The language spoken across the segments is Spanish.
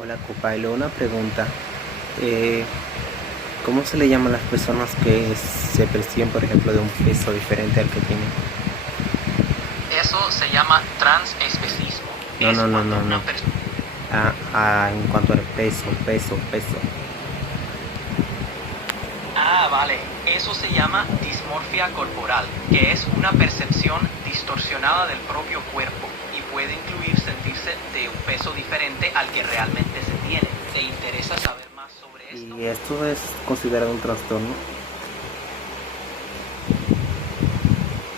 Hola, Copailo, una pregunta. Eh, ¿Cómo se le llaman las personas que se perciben, por ejemplo, de un peso diferente al que tienen? Eso se llama transespecismo. No, Es no, no, cuando no, una no. persona... En cuanto al peso. Ah, vale. Eso se llama dismorfia corporal, que es una percepción distorsionada del propio cuerpo y puede incluir sentirse de un peso diferente al que realmente se tiene. ¿Te interesa saber más sobre esto? ¿Y esto es considerado un trastorno?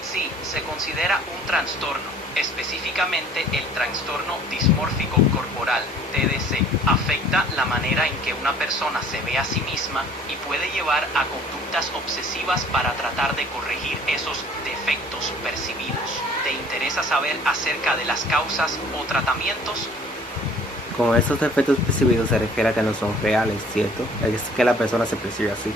Sí, se considera un trastorno, específicamente el trastorno dismórfico corporal, TDC. Afecta la manera en que una persona se ve a sí misma y puede llevar a conductas obsesivas para tratar de corregir esos defectos percibidos. ¿Te interesa saber acerca de las causas o tratamientos? Con estos efectos percibidos se refiere a que no son reales, ¿cierto? Es que la persona se percibe así.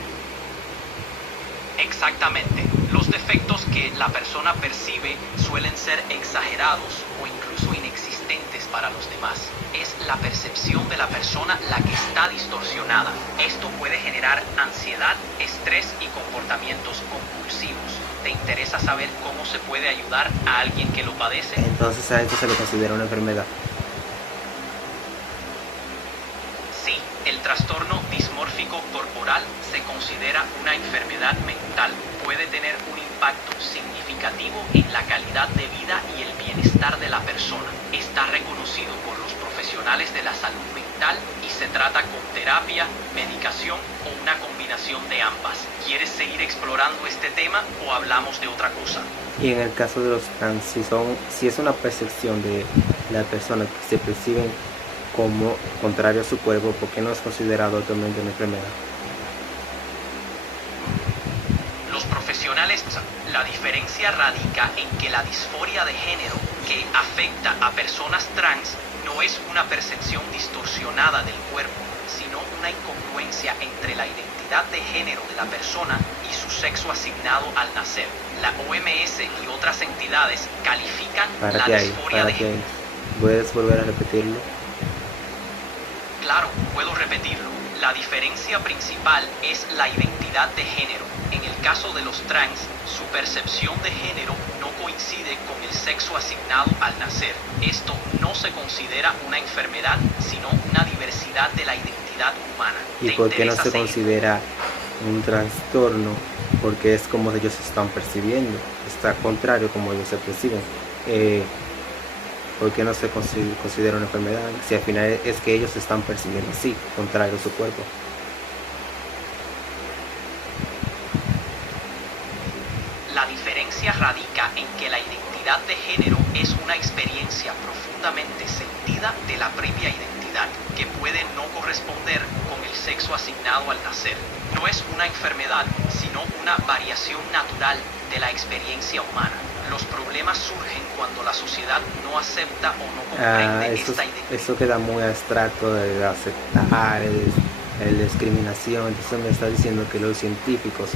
Exactamente. Los defectos que la persona percibe suelen ser exagerados o incluso inexistentes para los demás. Es la percepción de la persona la que está distorsionada. Esto puede generar ansiedad, estrés y comportamientos compulsivos. ¿Te interesa saber cómo se puede ayudar a alguien que lo padece? Entonces a esto se le considera una enfermedad. Sí, el trastorno dismórfico corporal se considera una enfermedad mental. Puede tener un impacto significativo en la calidad de vida y el bienestar de la persona. Está reconocido por los profesionales de la salud mental y se trata con terapia, medicación o una combinación de ambas. ¿Quieres seguir explorando este tema o hablamos de otra cosa? Y en el caso de los trans, si es una percepción de la persona que se perciben como contrario a su cuerpo, ¿por qué no es considerado actualmente una enfermedad? Los profesionales, la diferencia radica en que la disforia de género que afecta a personas trans no es una percepción distorsionada del cuerpo, sino una incongruencia entre la identidad de género de la persona y su sexo asignado al nacer. La OMS y otras entidades califican la disforia Para de que género. hay. ¿Puedes volver a repetirlo? Claro, puedo repetirlo. La diferencia principal es la identidad de género. En el caso de los trans, su percepción de género no coincide con el sexo asignado al nacer. Esto no se considera una enfermedad, sino una diversidad de la identidad humana. ¿Y ¿Te por qué no interesa se seguir? considera un trastorno? Porque es como ellos se están percibiendo, está contrario como ellos se perciben. Eh, ¿Por qué no se considera una enfermedad? Si al final es que ellos se están percibiendo así, contrario a su cuerpo. La diferencia radica en que la identidad de género es una experiencia profundamente sentida de la propia identidad, que puede no corresponder con el sexo asignado al nacer. No es una enfermedad, sino una variación natural de la experiencia humana. Los problemas surgen cuando la sociedad no acepta o no comprende esta identidad. Eso queda muy abstracto de aceptar, el discriminación. Entonces me está diciendo que los científicos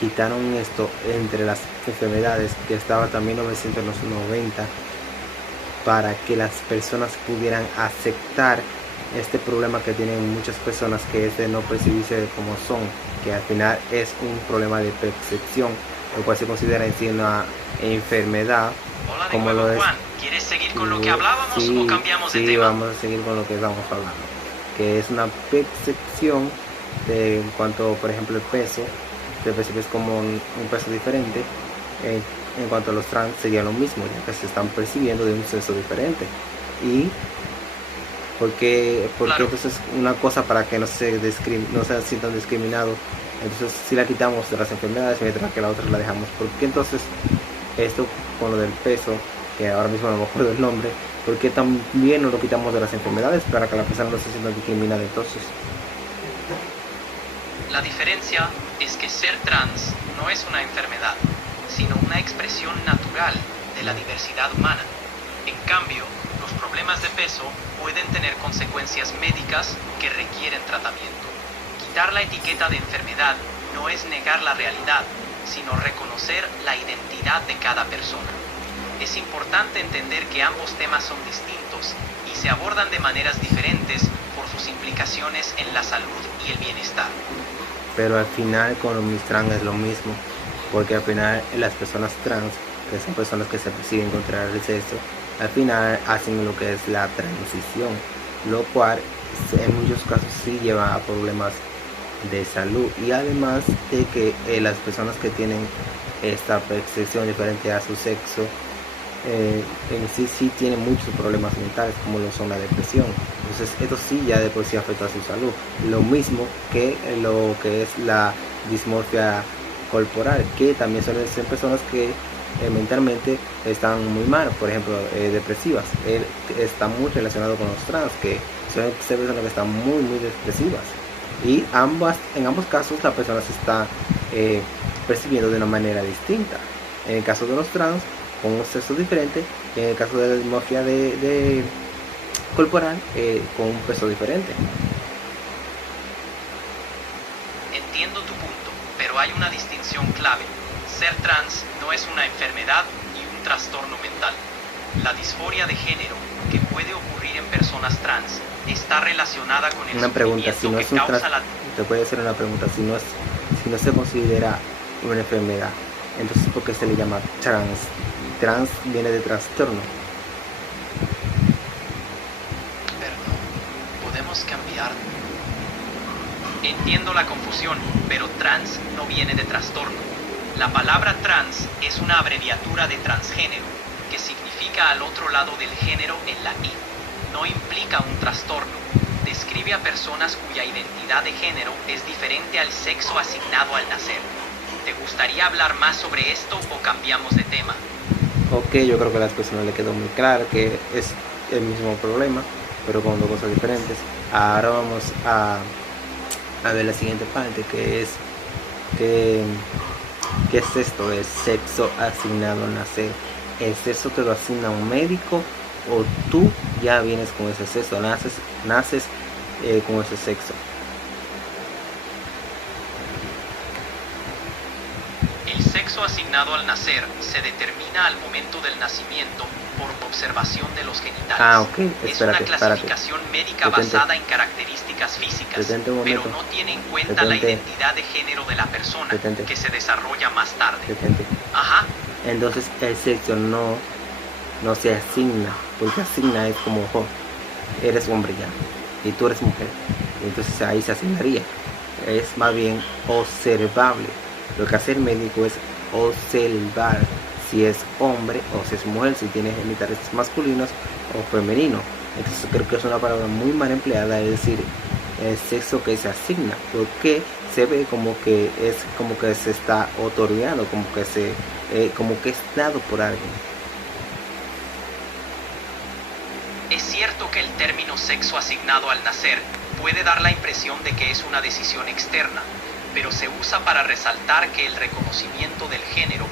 quitaron esto entre las enfermedades que estaba también en 1990 para que las personas pudieran aceptar este problema que tienen muchas personas, que es de no percibirse como son, que al final es un problema de percepción, lo cual se considera en sí una enfermedad, Hola de como nuevo, lo es. Juan. ¿Quieres seguir con lo que hablábamos o cambiamos de Sí, tema? vamos a seguir con lo que estamos hablando, que es una percepción de en cuanto, por ejemplo, el peso, te percibes como un peso diferente. En cuanto a los trans sería lo mismo, ya que se están percibiendo de un sexo diferente. Y porque Claro. entonces una cosa para que no se sientan discriminados, entonces si la quitamos de las enfermedades, mientras que la otra la dejamos. Porque entonces esto con lo del peso, que ahora mismo no me acuerdo el nombre, porque también nos lo quitamos de las enfermedades para que la persona no se sienta discriminada entonces? La diferencia es que ser trans no es una enfermedad, sino una expresión natural de la diversidad humana. En cambio, los problemas de peso pueden tener consecuencias médicas que requieren tratamiento. Quitar la etiqueta de enfermedad no es negar la realidad, sino reconocer la identidad de cada persona. Es importante entender que ambos temas son distintos y se abordan de maneras diferentes implicaciones en la salud y el bienestar. Pero al final con los trans es lo mismo, porque al final las personas trans, que son personas que se perciben contra el sexo, al final hacen lo que es la transición, lo cual en muchos casos sí lleva a problemas de salud, y además de que las personas que tienen esta percepción diferente a su sexo en sí tienen muchos problemas mentales, como lo son la depresión. Entonces esto sí ya de por sí afecta a su salud, lo mismo que lo que es la dismorfia corporal, que también suelen ser personas que mentalmente están muy mal, por ejemplo depresivas. Está muy relacionado con los trans, que suelen ser personas que están muy depresivas, y en ambos casos la persona se está percibiendo de una manera distinta. En el caso de los trans, con un sexo diferente, y en el caso de la dismorfia de corporal, con un peso diferente. Entiendo tu punto, pero hay una distinción clave. Ser trans no es una enfermedad ni un trastorno mental. La disforia de género, que puede ocurrir en personas trans, está relacionada con el sufrimiento que causa la... Te puede hacer una pregunta: si no se considera una enfermedad, entonces ¿por qué se le llama trans? Trans viene de trastorno. Perdón, ¿podemos cambiar? Entiendo la confusión, pero trans no viene de trastorno. La palabra trans es una abreviatura de transgénero, que significa al otro lado del género en latín. No implica un trastorno. Describe a personas cuya identidad de género es diferente al sexo asignado al nacer. ¿Te gustaría hablar más sobre esto o cambiamos de tema? Ok, yo creo que a las personas le quedó muy claro que es el mismo problema, pero con dos cosas diferentes. Ahora vamos a ver la siguiente parte, que es ¿qué es esto de sexo asignado al nacer? ¿El sexo te lo asigna un médico o tú ya vienes con ese sexo, naces con ese sexo? El sexo asignado al nacer se determina al momento del nacimiento por observación de los genitales. Ok, es una clasificación médica basada en características físicas, pero no tiene en cuenta la identidad de género de la persona, que se desarrolla más tarde. Ajá. Entonces el sexo no se asigna, porque asigna es como, eres hombre ya, y tú eres mujer, entonces ahí se asignaría. Es más bien observable. Lo que hace el médico es observar si es hombre o si es mujer, si tiene genitales masculinos o femeninos. Entonces creo que es una palabra muy mal empleada, es decir, el sexo que se asigna, porque se ve como que se está otorgando, como que es dado por alguien. Es cierto que el término sexo asignado al nacer puede dar la impresión de que es una decisión externa, pero se usa para resaltar que el reconocimiento del género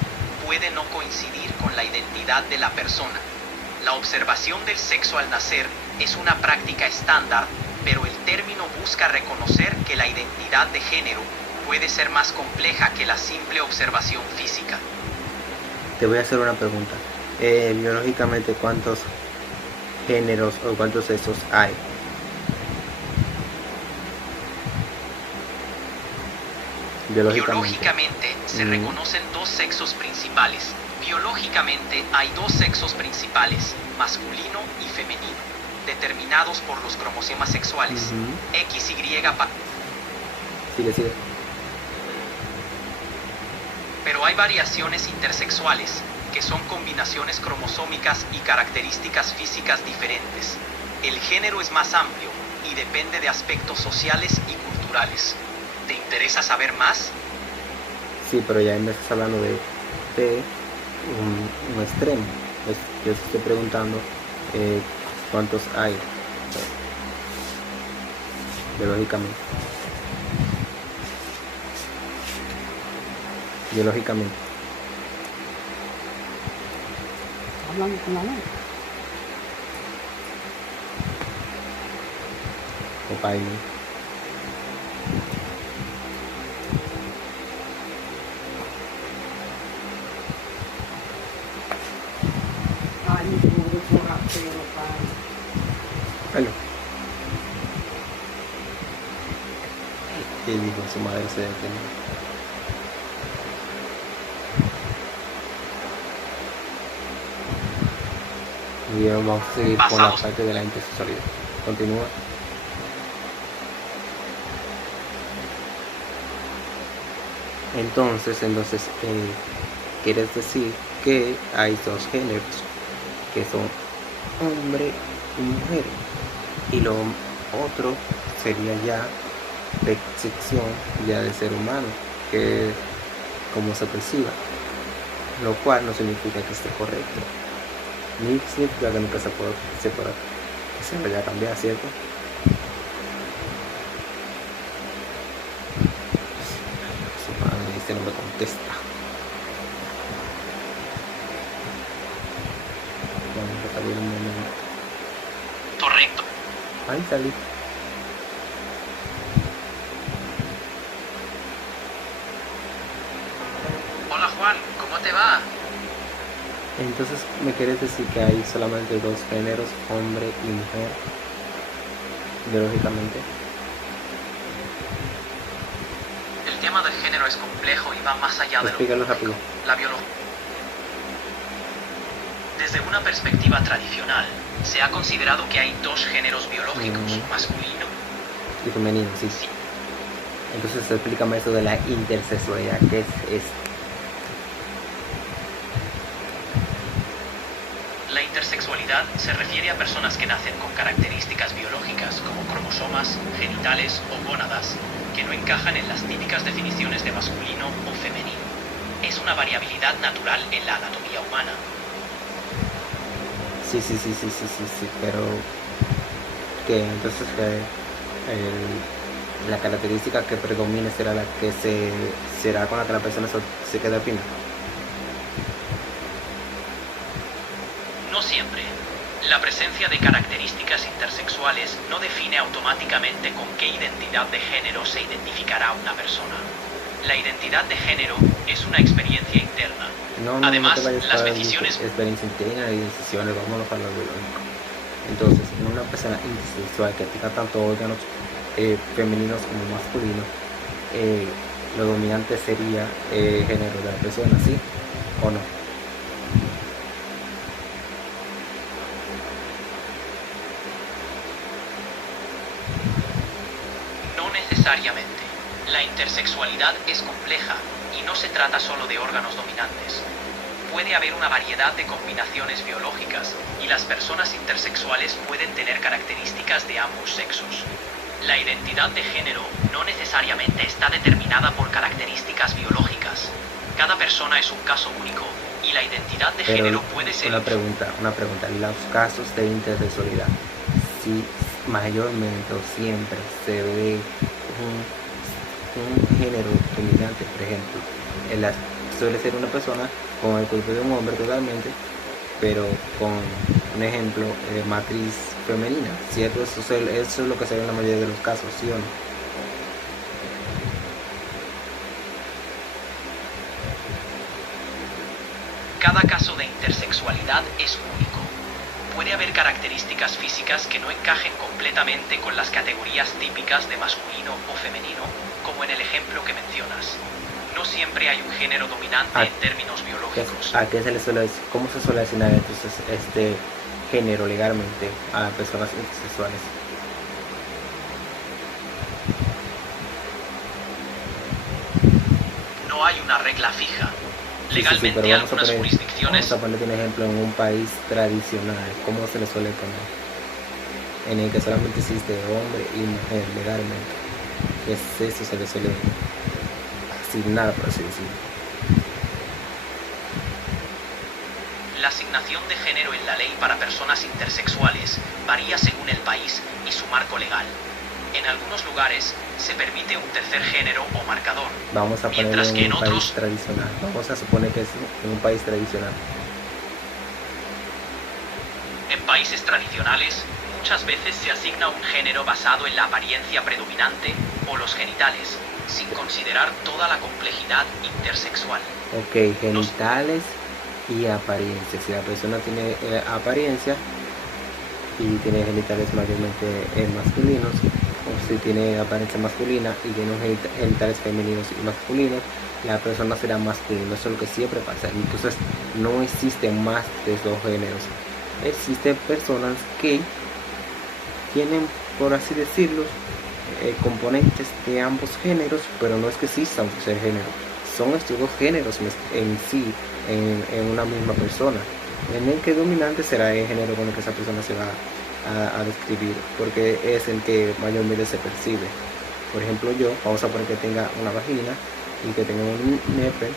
puede no coincidir con la identidad de la persona. La observación del sexo al nacer es una práctica estándar, pero el término busca reconocer que la identidad de género puede ser más compleja que la simple observación física. Te voy a hacer una pregunta. Biológicamente, ¿cuántos géneros o cuántos sexos hay? Biológicamente se reconocen dos sexos principales. Biológicamente hay dos sexos principales, masculino y femenino, determinados por los cromosomas sexuales. XY. Sigue. Pero hay variaciones intersexuales, que son combinaciones cromosómicas y características físicas diferentes. El género es más amplio y depende de aspectos sociales y culturales. ¿Te interesa saber más? Sí, pero ya me estás hablando de un extremo. Yo te estoy preguntando cuántos hay biológicamente. Hablando con la ley. Ay, mi pobre borrachero, padre. Bueno. y el hijo de su madre se detiene. Y ahora vamos a seguir con la Pasados. parte de la intersexualidad. Continúa. Entonces, quieres decir que hay dos géneros, que son hombre y mujer, y lo otro sería ya percepción ya del ser humano, que es como se perciba, lo cual no significa que esté correcto, ni significa que nunca que se vaya a cambiar, ¿cierto? Su madre dice no me contesta. Vamos a salir un momento. Correcto. Ahí salí. Hola Juan, ¿cómo te va? Entonces, ¿me quieres decir que hay solamente dos géneros, hombre y mujer, biológicamente? El tema del género es complejo y va más allá de lo Explícalo rápido. la biología. Desde una perspectiva tradicional, se ha considerado que hay dos géneros biológicos, masculino. Y femenino, sí. Sí. Entonces, explícame eso de la intersexualidad, ¿qué es esto? La intersexualidad se refiere a personas que nacen con características biológicas como cromosomas, genitales o gónadas, que no encajan en las típicas definiciones de masculino o femenino. Es una variabilidad natural en la anatomía humana. Sí, pero que entonces la característica que predomine será la que será con la que la persona se queda al final. No siempre. La presencia de características intersexuales no define automáticamente con qué identidad de género se identificará a una persona. La identidad de género es una experiencia interna. Además, no te vayas las para decisiones... experiencia interna y decisiones, vámonos para lo biológico. Entonces, en una persona intersexual que tenga tanto órganos femeninos como masculinos, lo dominante sería el género de la persona, ¿sí o no? No necesariamente. La intersexualidad es compleja y no se trata solo de órganos dominantes. Puede haber una variedad de combinaciones biológicas y las personas intersexuales pueden tener características de ambos sexos. La identidad de género no necesariamente está determinada por características biológicas. Cada persona es un caso único y la identidad de género puede ser... Una pregunta, los casos de intersexualidad, si mayormente o siempre se ve un género dominante, por ejemplo, suele ser una persona con el cuerpo de un hombre totalmente, pero con un ejemplo, matriz femenina, ¿cierto? Eso es lo que se ve en la mayoría de los casos, ¿sí o no? Cada caso de intersexualidad es único. Puede haber características físicas que no encajen completamente con las categorías típicas de masculino o femenino, como en el ejemplo que mencionas. No siempre hay un género dominante en términos biológicos. ¿Cómo se suele asignar entonces este género legalmente a personas intersexuales? No hay una regla fija. Legalmente pero algunas jurisdicciones... Vamos a ponerte un ejemplo en un país tradicional, ¿cómo se le suele poner? En el que solamente existe hombre y mujer legalmente. ¿Qué es eso? Se le suele asignar, por así decirlo. La asignación de género en la ley para personas intersexuales varía según el país y su marco legal. En algunos lugares se permite un tercer género o marcador, Vamos a mientras ponerlo que en un país otros... tradicional. Vamos a suponer que es en un país tradicional. En países tradicionales, muchas veces se asigna un género basado en la apariencia predominante o los genitales, sin considerar toda la complejidad intersexual. Ok, genitales y apariencia. Si la persona tiene apariencia y tiene genitales mayormente masculinos, si tiene apariencia masculina y tiene genitales femeninos y masculinos, la persona será masculina. Eso es lo que siempre pasa. Entonces no existen más de dos géneros. Existen personas que tienen, por así decirlo, componentes de ambos géneros, pero no es que existan un tercer género. Son estos dos géneros en sí, en una misma persona, en el que dominante será el género con el que esa persona se va a describir, porque es el que mayormente se percibe. Por ejemplo, yo, vamos a poner que tenga una vagina y que tenga un nepe,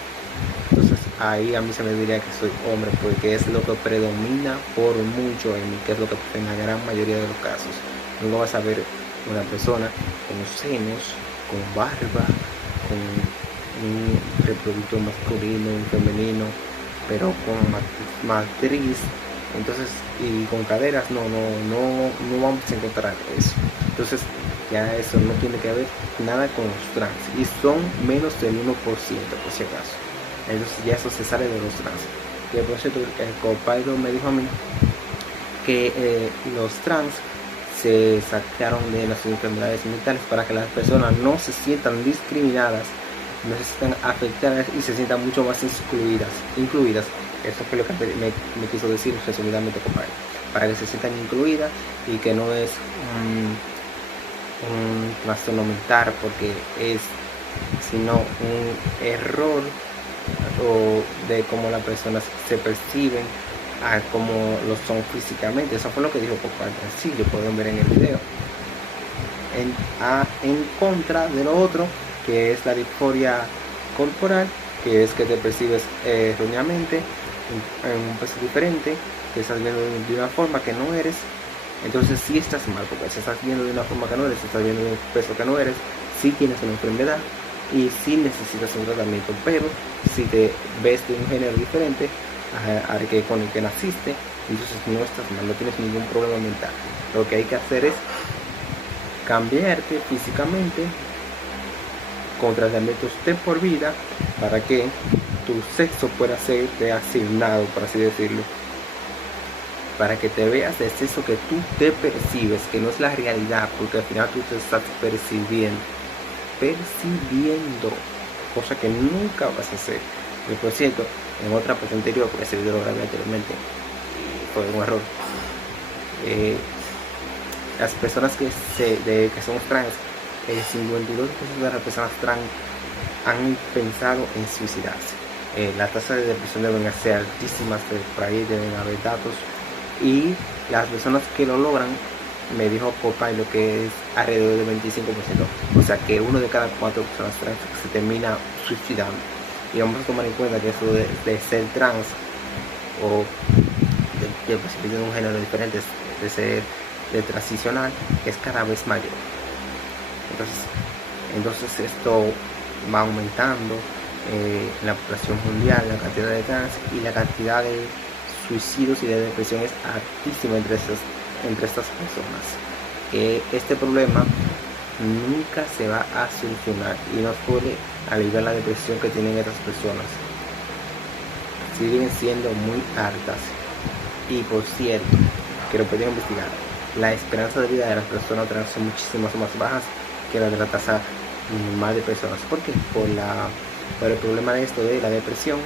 entonces ahí a mí se me diría que soy hombre, porque es lo que predomina por mucho en mí, que es lo que en la gran mayoría de los casos. Luego vas a ver una persona con senos, con barba, con un reproductor masculino, un femenino, pero con matriz, entonces, y con caderas, no vamos a encontrar eso. Entonces ya eso no tiene que ver nada con los trans, y son menos del 1% por si acaso. Entonces ya eso se sale de los trans. Que por cierto, el compañero me dijo a mí que los trans se sacaron de las enfermedades mentales para que las personas no se sientan discriminadas, no se sientan afectadas y se sientan mucho más incluidas. Eso fue lo que me quiso decir resumidamente, compadre, para que se sientan incluidas y que no es un trastorno mental, porque es sino un error o de cómo las personas se perciben a cómo lo son físicamente. Eso fue lo que dijo compadre. Sí, lo pueden ver en el video. En contra de lo otro, que es la disforia corporal, que es que te percibes erróneamente en un peso diferente, te estás viendo de una forma que no eres. Entonces sí estás mal, porque si estás viendo de una forma que no eres, estás viendo de un peso que no eres, sí tienes una enfermedad y sí necesitas un tratamiento. Pero si te ves de un género diferente al que con el que naciste, entonces no estás mal, no tienes ningún problema mental. Lo que hay que hacer es cambiarte físicamente con tratamientos de por vida para que tu sexo pueda ser reasignado, por así decirlo, para que te veas de eso que tú te percibes, que no es la realidad, porque al final tú te estás percibiendo, cosa que nunca vas a hacer. Y por cierto, en otra parte anterior, porque ese video lo grabé anteriormente y fue un error, las personas que son trans, el 52% de las personas trans han pensado en suicidarse. La tasa de depresión deben ser altísimas, por ahí deben haber datos, y las personas que lo logran, me dijo Popeye, lo que es alrededor del 25%, o sea que 1 de cada 4 personas trans se termina suicidando. Y vamos a tomar en cuenta que eso de ser trans o de percibir un género diferente, de transicional, es cada vez mayor. Entonces esto va aumentando la población mundial, la cantidad de trans, y la cantidad de suicidios y de depresión es altísima entre estas personas. Este problema nunca se va a solucionar y no puede aliviar la depresión que tienen estas personas. Siguen siendo muy altas. Y por cierto, que lo pueden investigar, la esperanza de vida de las personas trans son muchísimo más bajas que la de la tasa normal de personas. ¿Por qué? Por el problema de esto de la depresión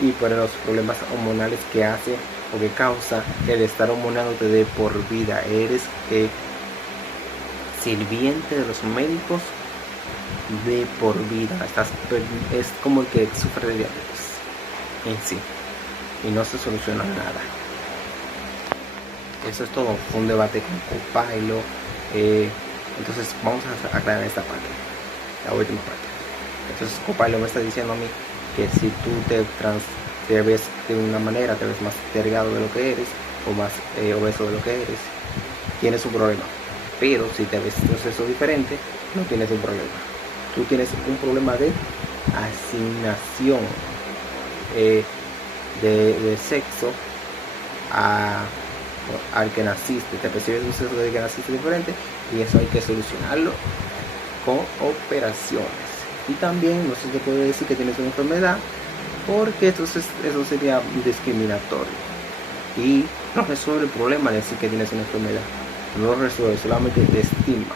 y por los problemas hormonales que hace o que causa el estar hormonándote de por vida. Eres sirviente de los médicos de por vida. Es como el que sufre de diabetes en sí, y no se soluciona nada. Eso es todo. Fue un debate con Copilot. Entonces vamos a aclarar esta parte, la última parte. Entonces Copilot me está diciendo a mí que si tú te ves de una manera, te ves más delgado de lo que eres o más obeso de lo que eres, tienes un problema. Pero si te ves de un sexo diferente, no tienes un problema. Tú tienes un problema de asignación de sexo al que naciste. Te percibes un sexo del que naciste diferente, y eso hay que solucionarlo con operaciones. Y también no se te puede decir que tienes una enfermedad, porque entonces eso sería discriminatorio y no resuelve el problema de decir que tienes una enfermedad. No lo resuelve, solamente te estima.